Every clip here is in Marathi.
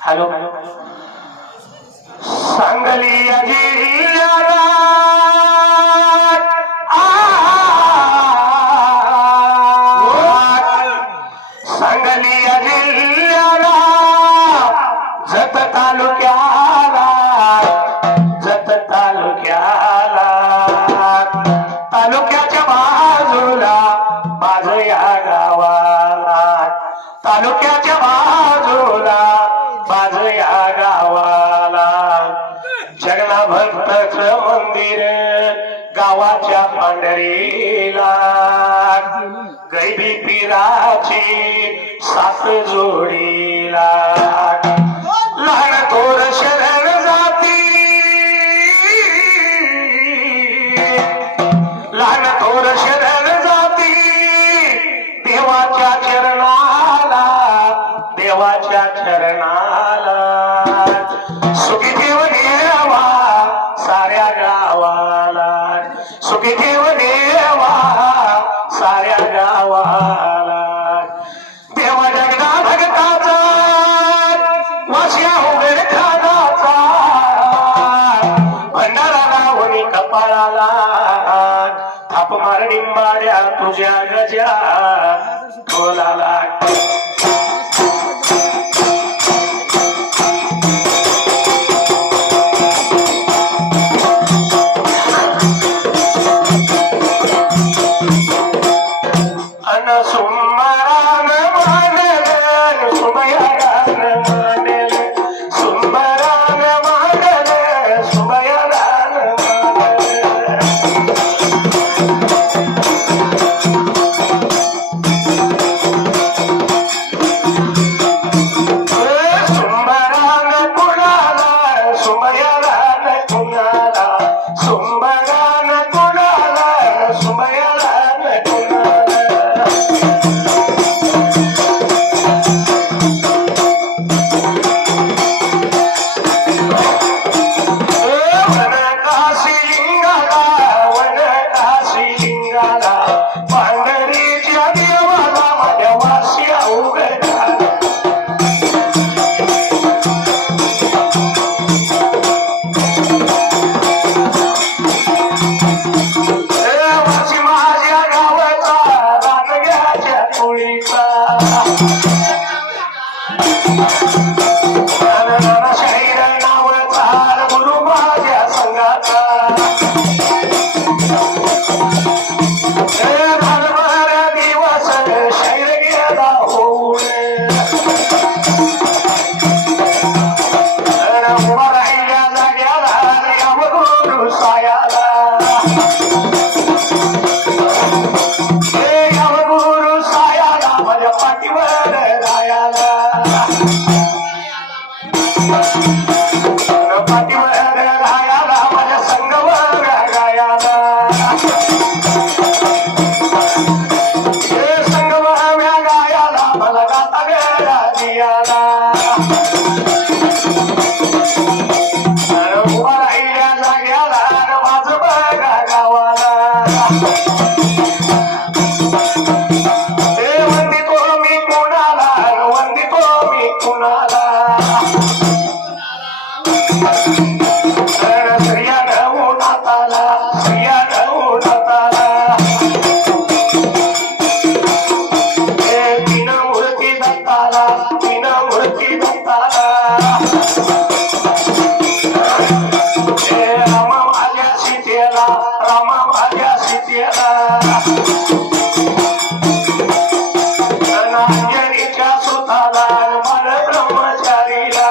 हॅलो सांगली जिल्ह्याला सांगली जिल्ह्याला जत तालुक्याला तालुक्याच्या बाजूला माझ या गावाला तालुक्याच्या बाजूला माझ या गावाला जगना भक्तच मंदिर गावाच्या पांढरीला गैबी पीराची सात जोडीला लहान थोर शरण जाती लहान थोर शरण जाती देवाच्या चरणाला सुखी देव देवा साऱ्या गावाला सुखी देव देवा साऱ्या गावाला देवा जगदा भगताचा वास्या उघड खानाचा भंडारा लावणी कपाळाला थाप मार डिंबाड्या तुझ्या गजा बोलाला रामा माझ्या सीतेला अंजनीच्या सुताला मन ब्रह्मचारीला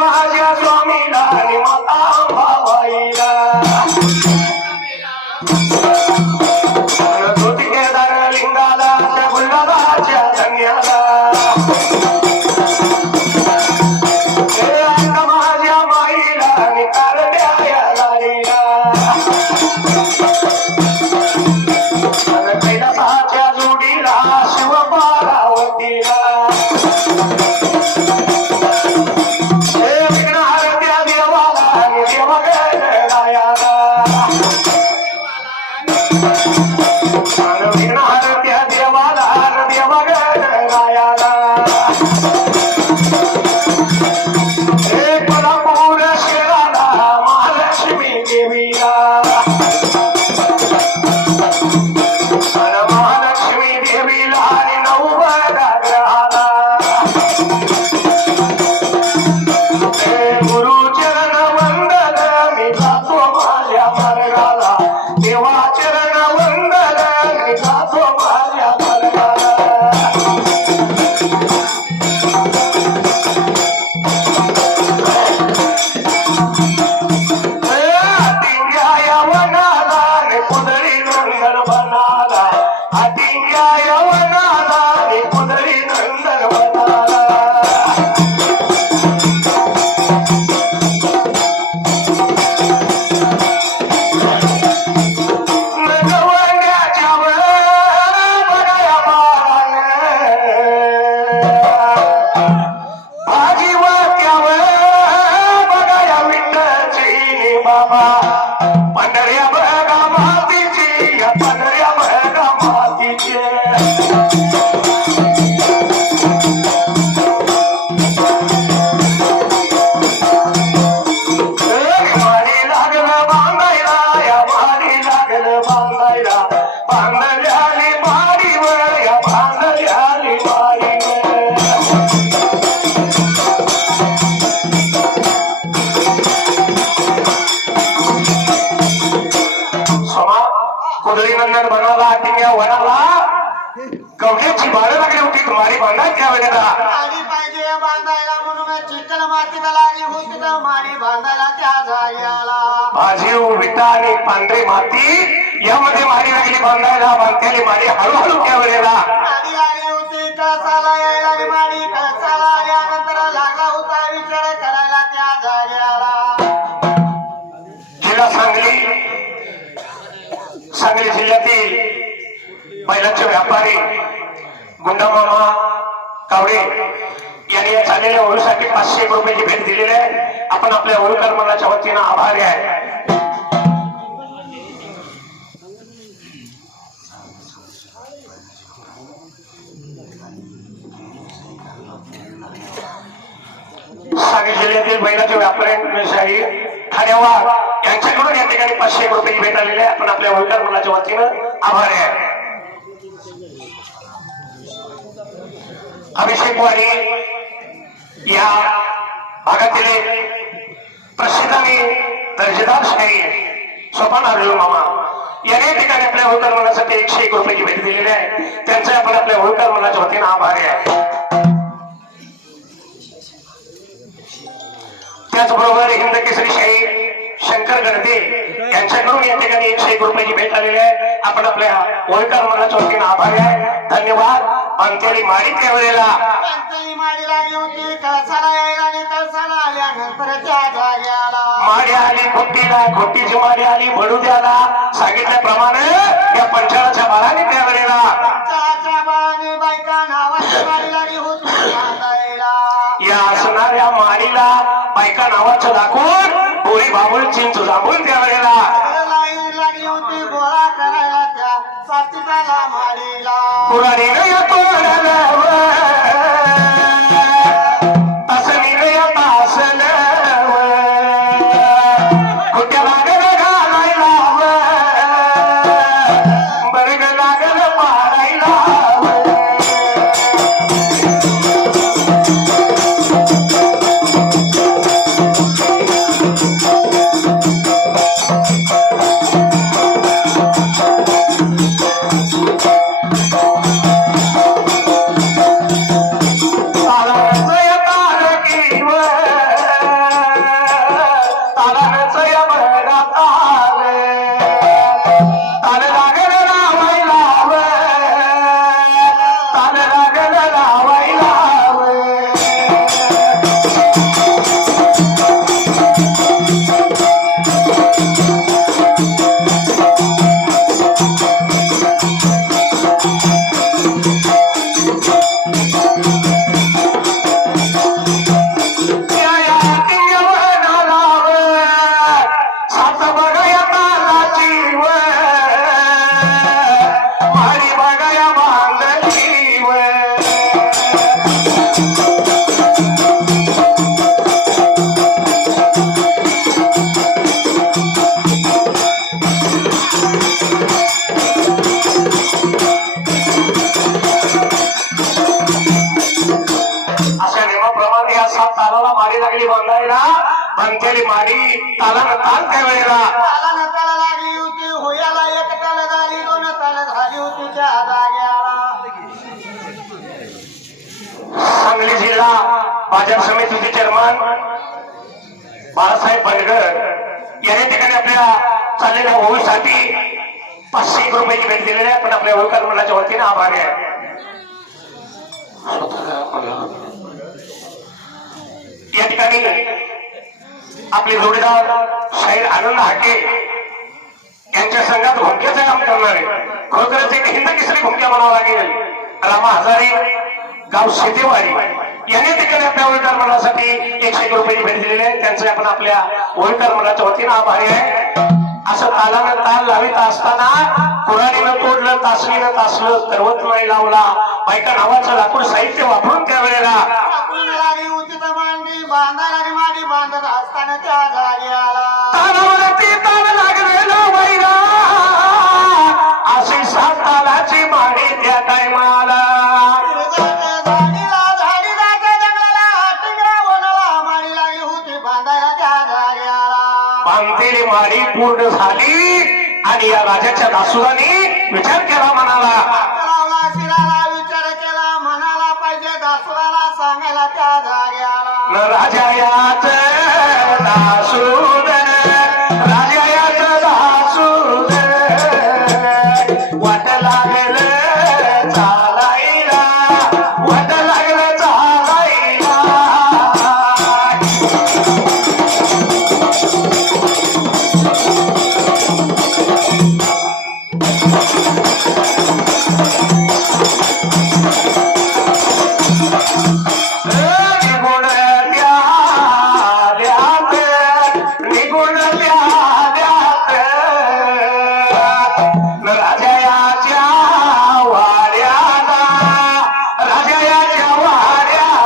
माझ्या स्वामीला आणि माता भावाईला लिंगाला त्या गुलाबाच्या धन्याला माझ्या माईला आणि कारड्या लाईला कैलासाच्या जोडीला शिवपार्वतीला विघ्नहर्त्या देवाला आणि देवगणरायाला विघ्नहर्त्या देवाला आणि देवगणरायाला कोल्हापूर शहराला महालक्ष्मी देवीला महालक्ष्मी देवीला आणि नवग्रहाला गुरुचरण वंदन मी जातो माझ्या मार्गाला देवाचरण वंदन मी जातो माझ्या मार्गाला कुदळीनंदन बनवला टिंग्या वडाला कवड्याची बाळ लागली होती तुम्हारी बांधाय त्या वेळेला आली पाहिजे बांधायला म्हणून चिकन मातीला लागली होती तर मारी बांधायला त्या जाग्याला भाजी विटा आणि पांढरी माती यामध्ये मारी लागली बांधायला बांधलेली मारी हळूहळू त्या वेळेला आली आली होती कळसाला यायला मारी कळसाला आल्यानंतर लागला होता विचार करायला त्या जाग्याला जिल्हा सांगली जिल्ह्यातील बैलांचे व्यापारी गुंडामामा कावडे यांनी या चाललेल्या ओळीसाठी 500 रुपयाची भेट दिलेली आहे. आपण आपल्या ओळीकर मनाच्या वतीनं आभारी आहे. सांगली जिल्ह्यातील बैलाचे व्यापारी ठाण्यावार यांच्याकडून या ठिकाणी 500 रुपयाची भेट आलेली आहे. आपण आपल्या ओळीकर मनाच्या वतीनं आभारी आहे. अभिषेक वाणी या भागातील प्रसिद्ध आणि दर्जेदार शाहीर सोपान आढळू मामा यांनी ठिकाणी आपल्या ओळखर मनासाठी 101 रुपयाची भेट दिलेली आहे. त्यांचे आपण आपल्या ओळखर मनाच्या वतीनं आभारी आहे. त्याचबरोबर हिंद केसरी शाहीर शंकर गणते यांच्याकडून या ठिकाणी 101 रुपयाची भेट आलेली आहे. आपण आपल्या ओळखर मनाच्या वतीनं आभारी आहे. धन्यवाद. अंतरी माडी त्या वेळेला अंतरी माडी लागली होती कळसाला यायला आणि कळसाला आल्यानंतर त्या जाग्याला माडी आली खोटीला खोटीची माडी आली बडुद्याला सांगितल्याप्रमाणे या पंचाळाच्या बाळाने त्या वेळेला पंचाळाच्या बाळाने बायका नावाची माडी लागली होती बांधायला या असणाऱ्या माडीला बायका नावाचं दाखवून बोरी बाबूल चिंच जांभून त्या वेळेला लाईन लागली होती गोळा करायला त्या सातीला माडीला पुराणी बांधलेली माडी तालानं ताल त्या वेळेला तालानं ताल लागली होती होयाला एक ताल झाली दोन ताल झाली होती त्या जाग्याला सांगली जिल्हा बाजार समितीचे चेअरमन बाळासाहेब बंडगर या ठिकाणी आपल्या चाललेल्या ओळीसाठी 500 रुपयाची भेट दिलेली आहे. पण आपल्या ओळखर मंडळाच्या वतीने आभारी आहे. या ठिकाणी आपले जोडीदार शाहीर आनंद हाके यांच्या संघात भूमिकेचं काम करणारे खरोखरच एक हिंद केसरी भूमिका म्हणावं लागेल रामा हजारे गाव शेतेवाडी यांनी ठिकाणी आपल्या ओळखर मंडळासाठी 101 रुपयाची भेट दिलेली आहे. त्यांचे आपण आपल्या ओळखर मंडळाच्या वतीने आभारी आहे. असं तालानं ताल लावित असताना कुऱ्हाडीनं तोडलं तासणीनं तासलं करवत नाही लावला बायका नावाचं लाकूड साहित्य वापरून त्यावेळेला आपण लागली होती तर मांडी बांधायला आणि माडी बांधत असताना त्या जाग्याला तालावरती ताल लागलेला वैरा अशी 7 तालाची माडी त्या टायमाला झाडीला झाडी जाते जंगलाला टिंगरा बोलाला माडी लागली होती बांधायला त्या जाग्याला बांधलेली माडी पूर्ण झाली आणि या राजाच्या दासुराने विचार केला म्हणाला लावला शिराला विचार केला म्हणाला पाहिजे दासुराला सांगायला त्या जाग्याला न राजा याच दासूद राजा याच दासूद वाट लागल चालायला वाट लागल चालायला निगुण द्यात राजायाच्या वाड्याला राजायाच्या वाड्याला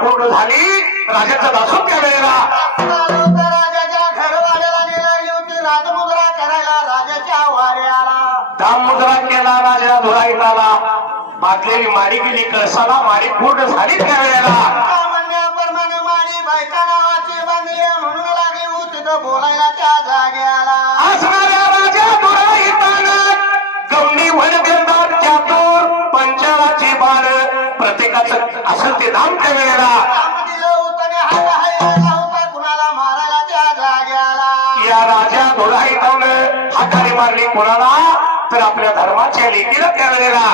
पूर्ण झाली राजाचा दासो त्या वेळेला राजाच्या घरवाड्याला निघाली होती राजमुद्रा करायला राजाच्या वाड्याला दाममुद्रा केला राजा धुराईला बाटलेली माडी गेली कळसाला माडी पूर्ण झाली त्या वेळेला म्हणण्याप्रमाणे माडी बायका नावाची बांधली म्हणून लागली होती तर बोलायला त्या जाग्याला असणाऱ्या राजा धुराईला गमनी वनगंधात चातुर पंचाळाची बाळ प्रत्येकाचं असेल ते दाम त्या वेळेला कुणाला मारायला त्या जाग्याला या राजा धुराईतानं हाताने मारली कोणाला तर आपल्या धर्माच्या लेकीला त्या वेळेला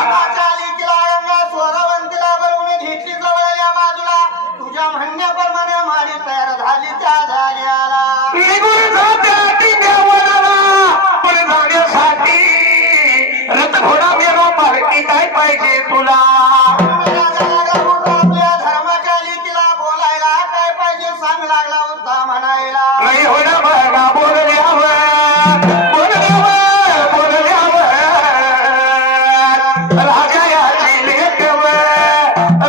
स्वरवंतीला बोलवून घेतली जवळ या बाजूला तुझ्या म्हणण्याप्रमाणे माडी तयार झाली त्या जाग्याला निघून जात्या टिंग्यावरला पण जाण्यासाठी रथ घोडा मेलो पालखी काय पाहिजे तुला आपल्या धर्माच्या लेकीला बोलायला काय पाहिजे सांग लागला होता म्हणायला नाही होणार बघा बोलल्यावर राजा याची लेकवर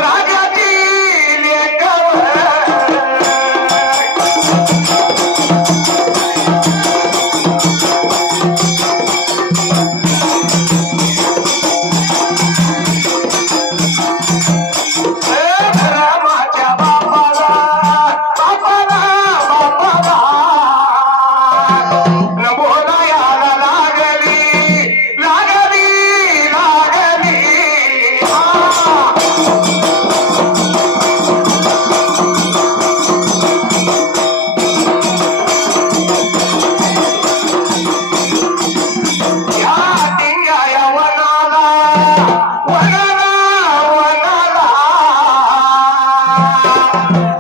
राजाची लेकवर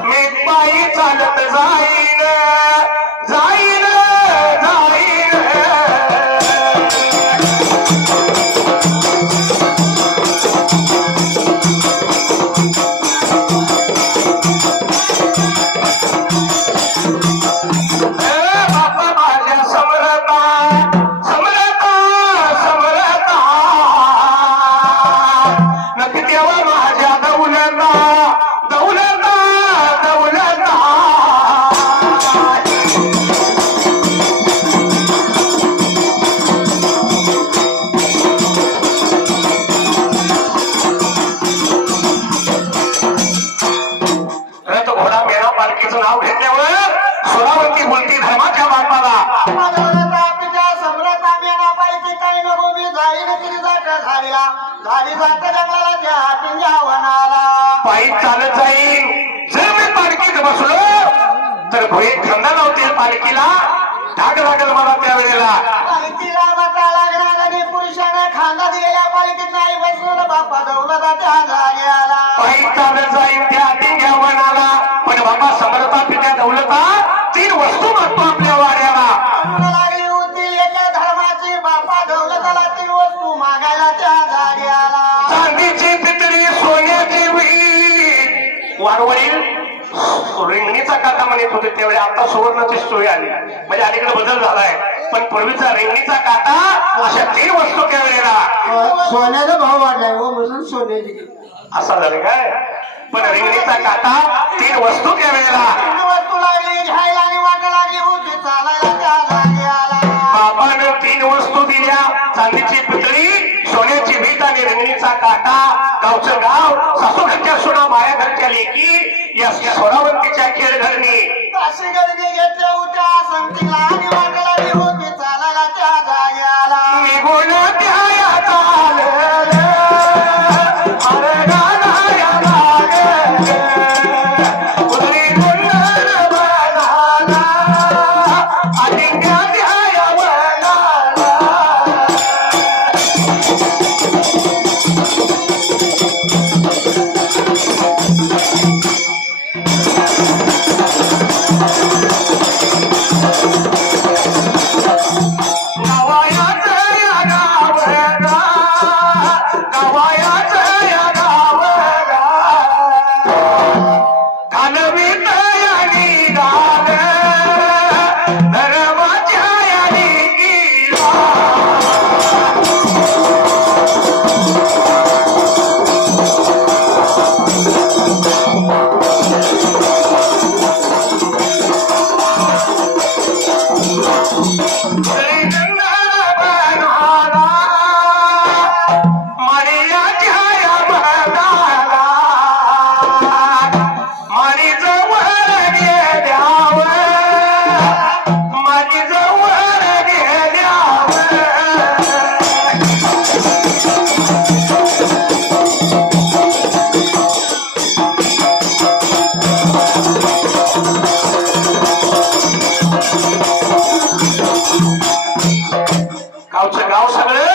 मी पायी चालत जाईन जाईन जाईन बापा माझ्या समरता समरता समरता नक्की तेव्हा माझ्या दौलता दौलता दौलता रथ घोडा मेळा पालखीचं नाव घेतल्यावर सोनावरती बोलती धर्माच्या बापाला पिता सम्राट मेनापायकी काही नको मी जाईन तरी जात झाडीला झाडी जात जंगलाला त्या पिंजा वनाला पायी चालत जाईल जर मी पालखीत बसलो तर भुईत खंदा लावतील पालखीला धाग लागेल मला त्यावेळेला पालखीला बता लागणार आणि पुरुषाने खांदा दिलेल्या पालखीत नाही बसवलं बापा दौलता त्या जाग्याला पायी चालत जाईल त्या टिंग्या वनाला पण बाबा समर्था पित्या दौलता 3 वस्तू मागतो आपल्या वाड्याला म्हणून लागली होती एका धर्माची बापा दौलताला 3 वस्तू मागायला त्या जाग्याला चांदीची पितळी सोन्याची वीट वारवरील रिंगणीचा काटा म्हणत होते त्यावेळी आता सुवर्णाची सोय आली म्हणजे अलीकडे बदल झालाय पण पूर्वीचा रिंगणीचा काटा अशा 3 वस्तू त्यावेळेला सोन्याचा भाव वाढलाय हो म्हणून सोन्याची असा झालं काय पण रिंगणीचा काटा 3 वस्तू त्यावेळेला 3 वस्तू लागली घ्यायला आणि वाटा लागली होती चालायला त्या जाग्याला बाबानं 3 वस्तू दिल्या चांदीची पितळी सोन्याची वीट आणि रिंगणीचा काटा गावचं गाव सासू घरच्या सुना माया घरच्या लेकी या सोनावंतीच्या खेळ धरणी ताशी गर्दी घेतल्या होत्या संगतीला आणि वाटा लागली होती चालायला त्या जाग्याला निघून द्याया चाललं मरणाला लागलं उदरी गुंडर बनाला अजिंक्य द्याया बनाला गवायाचं या गावगा, गवायाचं या गावगा. घालवीत या निघालं, धर्माच्या या निगीला. गावचं गाव सगळं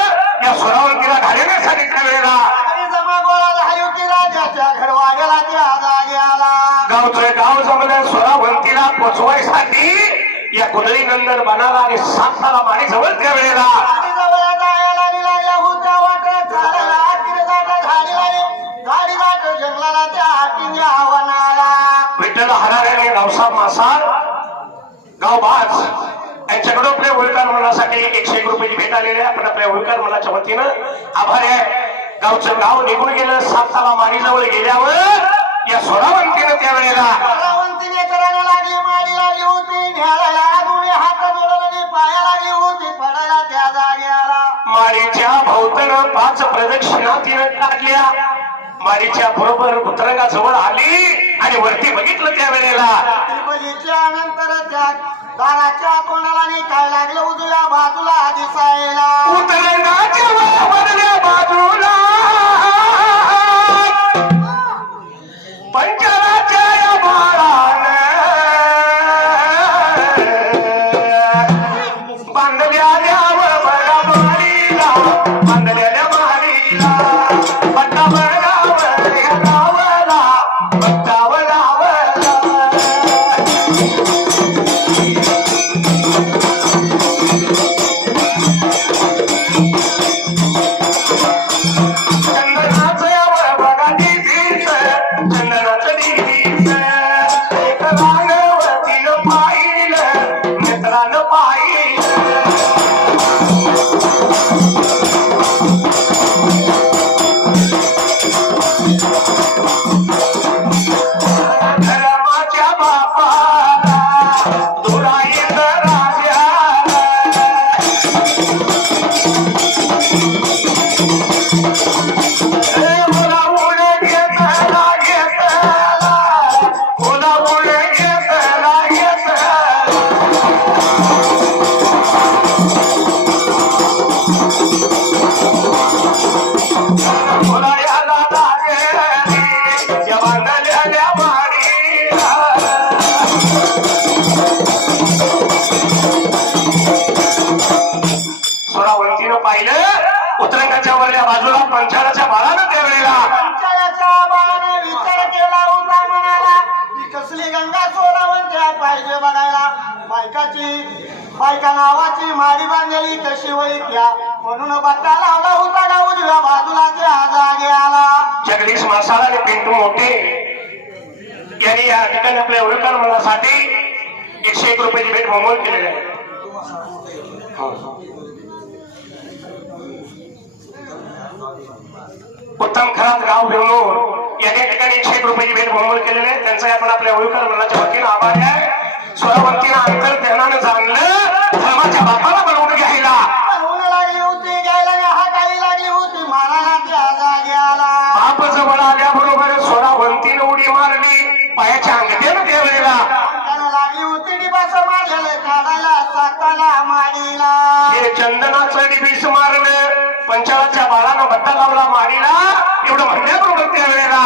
या सोनावंतीला घालण्यासाठी त्यावेळेला आणि जमा गोळा झाली होती राजाच्या घरवाड्याला त्या जाग्याला गावचं गाव जमलं सोनावंतीला पोचवायसाठी या कुदळी नंदन बनाला आणि सातारा माणी जवळ त्यावेळेला आणि जवळ जायला आणि लागल्या होत्या वाटत चालायला तिने जात झाडी जात जंगलाला त्या पिंजा वनाला विठ्ठल हराऱ्याने गावसाब मासाळ गाव बाज यांच्याकडून आपल्या होळकर मनासाठी 101 रुपयाची भेट आलेली आहे आपण आपल्या होळकर मनाच्या वतीनं आभारी आहे गावचं गाव निघून गेलं सातारा माणीजवळ गेल्यावर या सोनावंतीनं त्यावेळेला सोनावंतीने करायला लागली माडी लागली होती न्यायाला दोन्ही हात जोडून आणि पाया लागली होती पडायला त्या जाग्याला मारीच्या भोवतण 5 प्रदक्षिणा तिनं काढल्या मारीच्या बरोबर उतरंगाजवळ आली आणि वरती बघितलं त्यावेळेला त्रिपलीच्या नंतर त्या दाराच्या तोंडाला आणि काय लागलं उजव्या बाजूला दिसायला उतरंगाच्या वरल्या बाजूला पंचराच्या या बाळानं बांधलेल्या बघा मारीला बांधलेल्या मारीला बट्टा बळावर ह्या गावाला बट्टा बळावर सोरावंतीनं पाहिलं उतरंगाच्या वरल्या बाजूला पंचालाच्या बाळानं त्यावेळेला पंचायतच्या बाळाने विचार केला होता म्हणाला ही कसली गंगा सोडावंत्या पाहिजे बघायला बायका नावाची माडी बांधलेली कशी वैक्या म्हणून बट्टा लावला होता का उजव्या बाजूला त्या जागे आला जगदीश मासाळ आणि पिंटू मोठे यांनी या ठिकाणी आपल्या ओळखण मनासाठी 101 रुपयाची भेट मोमोल केलेली आहे. उत्तम खरात गाव घेऊन या ठिकाणी 101 रुपयाची भेट मोमोल केलेली आहे. त्यांचा आपण आपल्या ओळखण मनाच्या वतीनं आभार आहे. स्वरावंतीनं अंतर ध्यानानं जाणलं धर्माच्या बापाला बनवून घ्यायला बनवून लागली होती घ्यायला आणि हाकायला लागली होती मारायला त्या जागे आला बाप जवळ आल्याबरोबर स्वरावंतीनं उडी मारली पायाच्या अंगठ्यानं त्यावेळेला अंगाला लागली होती डिबास माझ्याला काढायला साताला माडीला हे चंदनाचं डिबीस मारलं पंचाळाच्या बाळानं बट्टा लावला मारीला एवढं म्हणण्याबरोबर त्यावेळेला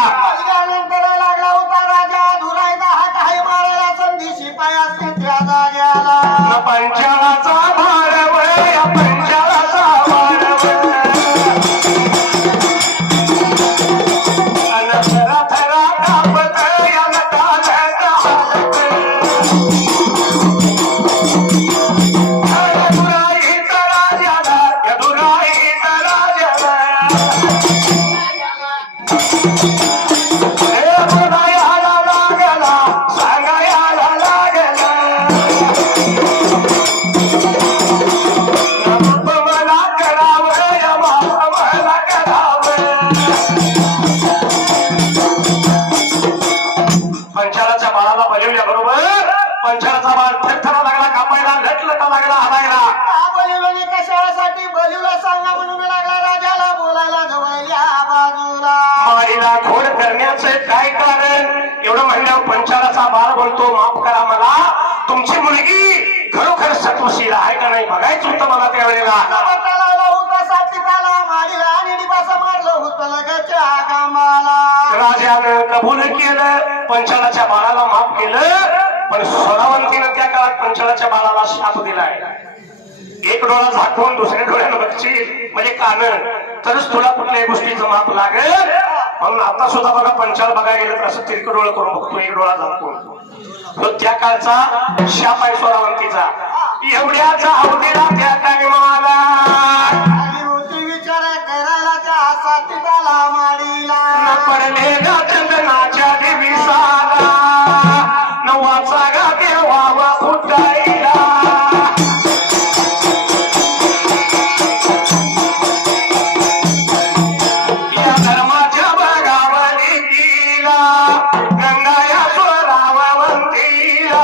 नंतर लागला होता राजा धुरायचा हा काही मारायला संधी शिपाई असते त्या जाग्याला न पंचाळाचा भारव या पंचाळाचा भारव अन थरा थरा कापत याला कालत हालत यदुराईचा राजाला यदुराईचा राजाला बोलायला लागला सांगायला लागला मला करावं या मला करावं पंचालाच्या बाळाला बलिवल्या बरोबर पंचालाचा बाळ थरथरा लागला कापायला लटलटा लागला हालायला बलिवली कशासाठी बलिवला सांगा म्हणून लागला राजाला बोलायला जवळल्या बाजूला मारीला घोड करण्याचं काय कारण एवढं म्हणल्यावर पंचालाचा बाळ बोलतो माफ करा मला तुमची मुलगी खरोखर सत्वशील आहे का नाही बघायचं होतं मला त्यावेळेला बट्टा लावला होता सातीताला माडीला आणि डिबास मारलं होतं लगेच्या कामाला राजानं कबूल केलं पंचालाच्या बाळाला माफ केलं पण स्वरावंतीनं त्या काळात पंचालाच्या बाळाला शाप दिलाय एक डोळा झाकून दुसऱ्या डोळ्यानं बघशील म्हणजे कानं तरच तुला कुठल्याही गोष्टीचं माप लागेल म्हणून आता सुद्धा बघा पंचाल बघायला गेलं तर असं तिरकं डोळं करून बघतो एक डोळा झाकून तो त्या काळचा शाप आहे स्वरावंतीचा एवढ्याचा अवधीला त्या टाइमाला आली होती विचार करायला त्या सातीताला माडीला न पडले ना चंदनाच्या दिविसाला नवाचा गा देवावा फुटायला या धर्माच्या बगावली तिला गंगा या स्वरावंतीला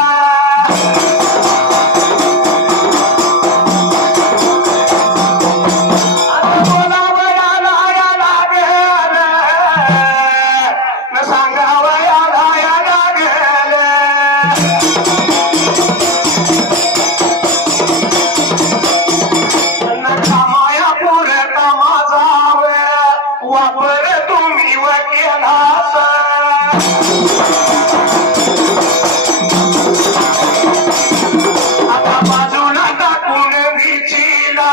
वापर तुम्ही वकिलाचा आता बाजूला टाकून घिचीला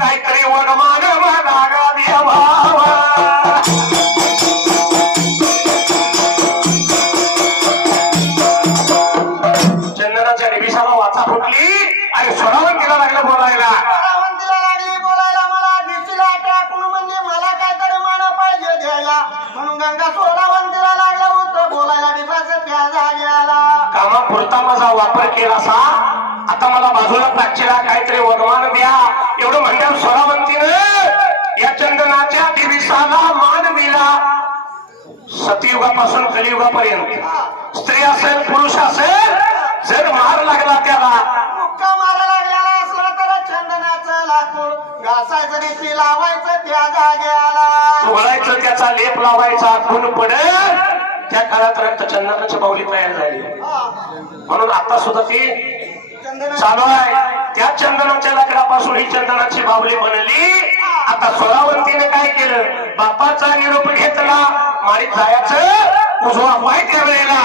काहीतरी वडमान लागा देवावा चंदनाच्या निमिषाला वाचा फुटली आणि स्वरावंतीला लागलं बोलायला स्वरावंतीला लागली बोलायला मला भिशीला टाकून म्हणजे मला काहीतरी मान पाहिजे द्यायला म्हणून गंगा स्वरावंतीला लागलं होतं बोलायला डिबास त्या जाग्याला कामापुरता माझा वापर केला सा आता मला बाजूला टाकशीला काहीतरी वरमान द्या एवढं म्हणल्यावर स्वरावंतीनं या चंदनाच्या दिविसाला मान दिला सतयुगापासून कलियुगापर्यंत स्त्री असेल पुरुष असेल जर मार लागला त्याला मुक्का मारा लागलेला असला तर चंदनाचं लाकूड घासायचं आणि ती लावायचं त्या जाग्याला वळायचं त्याचा लेप लावायचा खून पडेल त्या काळात रक्तचंदनाची बाहुली तयार झाली म्हणून आता सुद्धा ती चालू आहे त्या चंदनाच्या लाकडापासून ही चंदनाची बाहुली बनली आता स्वरावंतीने काय केलं बापाचा निरोप घेतला माळीत जायचं उजवा पाय त्या वेळेला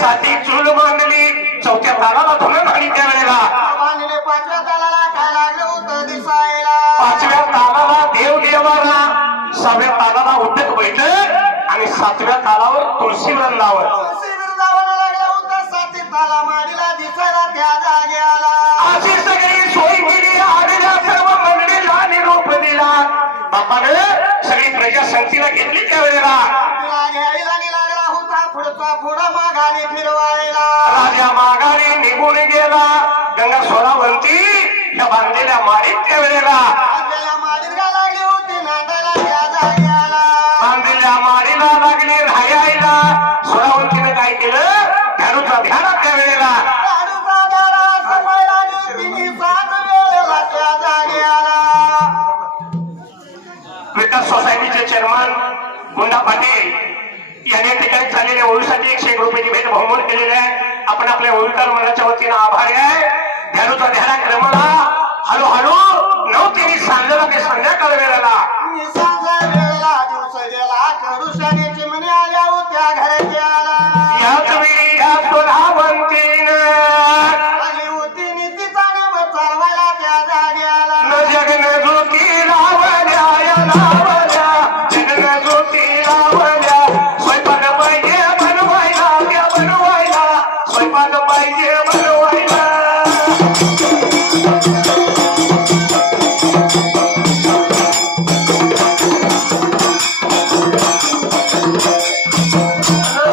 साठी चूल मांडली, चौथ्या तालाला धुणं आणि त्यावेळेला बांधले पाचव्या तालाला काय लागलं होतं दिसायला. पाचव्या तालाला देव देवाला, सहाव्या तालाला उद्धक बैठक आणि सातव्या तालावर तुळशी वृंदावन. तुळशी वृंदावन लागलं होतं. साती ताला माडीला दिसायला त्या जाग्याला. अशी सगळी सोय केली, आलेल्या सर्व मंडळीला निरोप दिला. बापानं सगळी प्रजा संगतीला घेतली त्यावेळेला तिला घ्यायला लागला होता पुढचा पुढा माघारी फिरवायला. राजा माघारी निघून गेला. गंगा सोलावंती या बांधलेल्या माडीत त्यावेळेला आपल्याला माडीत का लागली होती नांदायला त्या जाग्याला. बांधलेल्या माडीला लागली राहायला. सोलावंतीनं काय केलं, ध्यानूचा ध्याना त्यावेळेला लाडूचा गाडा सफायला आणि तिन्ही सात वेळेला त्या जाग्याला. विकास सोसायटीचे चेअरमन गुंडा पाटील यांनी या ठिकाणी चाललेल्या ओळीसाठी 101 रुपयाची भेट बहुमूल्य केलेली आहे. आपण आपल्या ओळीकर मंडळाच्या वतीनं आभारी आहे. ध्यानूचा ध्याना क्रमाला हळूहळू 9:03 सांजला ते संध्याकाळ वेळेला मी सांजा वेळेला दिवस गेला करुषाने चिमणी आल्या होत्या घरच्याला. याच वेळी या सोलावंतीनं आली होती नीतीचा नेम चालवायला त्या जाग्याला. न जगन ज्योती लावल्या या लावल्या, जगन ज्योती लावल्या. स्वयंपाक पाहिजे बनवायला, त्या बनवायला, स्वयंपाक पाहिजे बनवायला.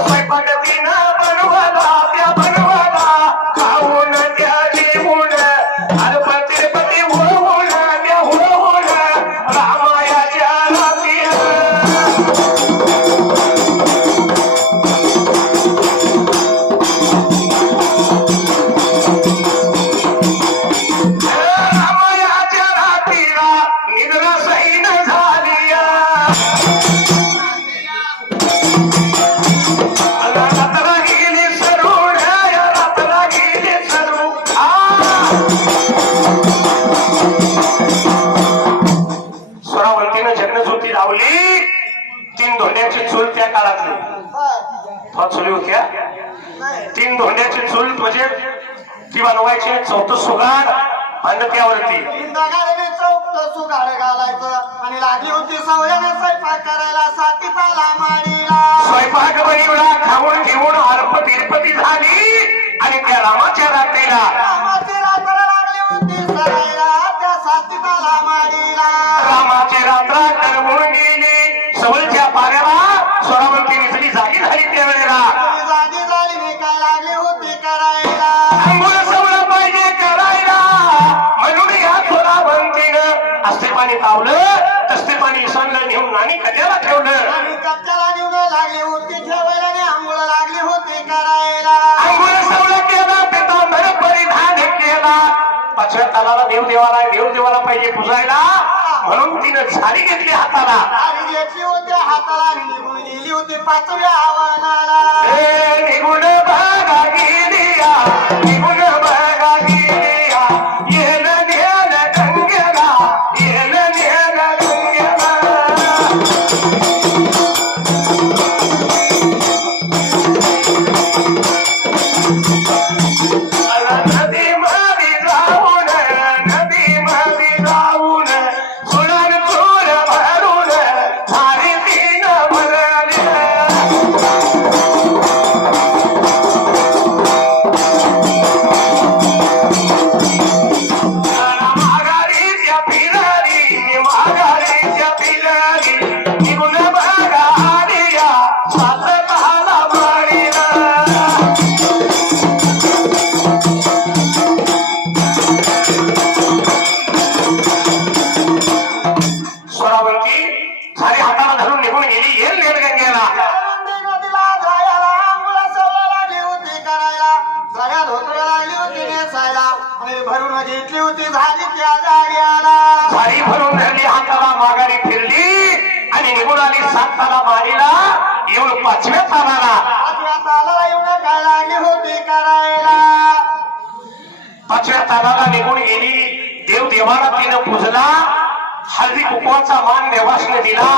स्वयंपाक तिनं बनवला, त्या बनवला, खाऊन त्या जेवून अरे पती हुळहुळ त्या हुळहुळ रामायाच्या रात्रीला. रामायाच्या रात्रीला निद्रा सैन झाली. रात्र गेली सरून, रात्र गेली सरून. सोरावंतीनं जगनज्योती लावली. 3 धोंड्याची चूल त्या काळातली थोडा चुली होत्या. 3 धोंड्याची चूल म्हणजे ती बनवायची. 4थं सुगार आणि त्यावरती इंदागाने चौक सुगाड घालायचं आणि लागली होती सवयाने स्वयंपाक करायला साती ताला माडीला. स्वयंपाक बनवला, खाऊन घेऊन अर्प तिरपती झाली आणि त्या रामाच्या रात्रीला रामाची रात्र लागली होती सरायला त्या साती ताला माडीला. रामाची रात्र करमून गेली. सवलच्या पाऱ्याला सोरावंती निसली जागी झाली त्यावेळेला ती जागी झाली मी काय लागली होती करायला. अंघोळ सवलं पाहिजे करायला म्हणून या सोरावंतीनं असते पाणी तावलं, तसते पाणी इसणलं नेऊन नाणी कट्याला ठेवलं. आणि कट्ट्याला नेऊन लागली होती ठेवायला आणि आंघोळ लागली होती करायला. अंघोळ सवलं केलं, पितांबर परिधान केला. 5व्या तालाला देव देवाला पाहिजे पुजायला म्हणून तिनं झाडी घेतली हाताला. आणि घेतली होती हाताला आणि निघून गेली होती 5व्या आव्हानाला. निघून बघा गेलिया, निघून बघा गेलिया, येल नेल गंगेला, येल नेल गंगेला. नदी मध्ये जाऊन, नदी मध्ये जाऊन चुरण चूर भरून झाली 3 भरली. माघारीच्या फिरारी, माघारीच्या फिरारी, निघून बघा आलिया, 7 ताला माडीला. सोरावंती झाडी हाताला धरून निघून गेली. येल नेल गंगेला. नदीला जायला आंघोळ सवय लागली होती करायला. सगळ्या धोतऱ्या लागली होती नेसायला आणि भरून घेतली होती झाली त्या जाग्याला. झाडी भरून धरली, हाताला माघारी फिरली आणि निघून आली 7 ताला माडीला. येऊन 5व्या तालाला 5व्या तालाला येऊन काय लागली होती करायला. 5व्या तालाला निघून गेली. देव देवाला तिनं पुजला. हळदी कुंकवाचा मान देवासने दिला.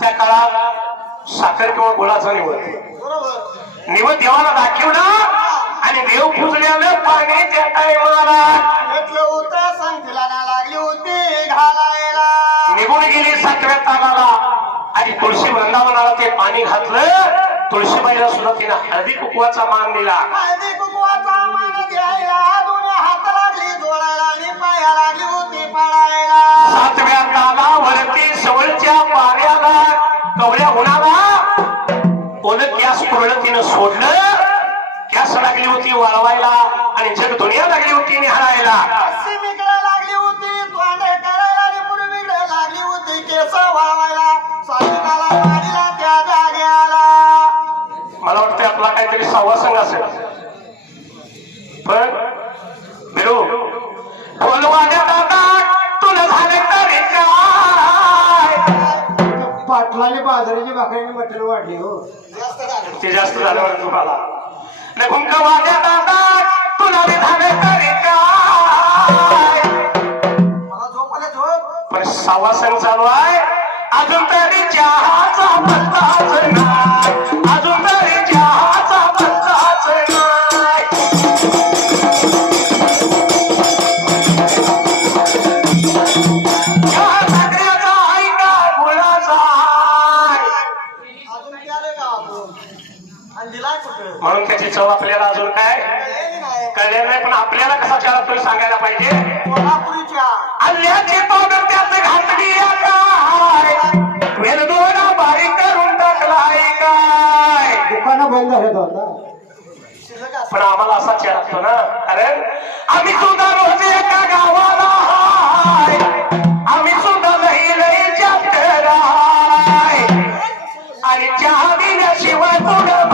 त्या काळात साखर किंवा गुळाचा निवड बरोबर निव देवाला दाखवलं आणि देव पुजल्यानं पाणी त्या टायमाला घेतलं होतं संगतीला ना लागली होती घालायला निघून गेली 7व्या तालाला आणि तुळशी वृंदावनाला ते पाणी घातलं. तुळशीबाईला सुद्धा तिनं हळदी कुंकवाचा मान दिला. हळदी कुंकवाचा मान द्यायला दोन्ही हात लागली जोडायला आणि पाया लागली होती पडायला 7व्या तालावरती सवळच्या पाण्याला कवड्या उन्हाला ओलं गॅस पुरलं तिनं सोडलं. गॅस लागली होती वाळवायला आणि जग दुनिया लागली होती निहाळायला. पश्चिमीकडे लागली होती तोंडे करायला आणि पूर्वीकडे लागली होती केस वाळवायला साधिकाला वाढीला त्या जाग्याला मला वाटतं आपला काहीतरी सहावा संघ असेल. पण बिरू बोलवाड्या दादा तुला झाले तरी काय. पाटलाने बाजाराची भाकरीने मटण वाढली हो ते जास्त झालं म्हणून तुम्हाला नकुंक वाड्या दादा तुला झाले तरी काय. मला झोप आले झोप पण सहावा संघ चालू आहे. अजून तरी चहाचा पत्ताच नाही. अजून तरी चहाचा पत्ताच नाही. चहा साखरेचा आहे का गुळाचा आहे. अजून प्याले का आपण आणि दिलाय कुठं म्हणून त्याची चव आपल्याला अजून काय कळले नाही कळले नाही. पण आपल्याला कसा चहा तुम्ही सांगायला पाहिजे. कोल्हापुरीच्या आल्याची पावडर त्यात घातली काय. वेलदोडा बारीक करून टाकलाय काय. दुकानं बंद आहेत आता शिल्लक असं पण आम्हाला असा चहा लागतो ना. कारण आम्ही सुद्धा रोज एका गावाला हाय. आम्ही सुद्धा लई लई जास्त राहाय आणि चहा दिल्याशिवाय पुढं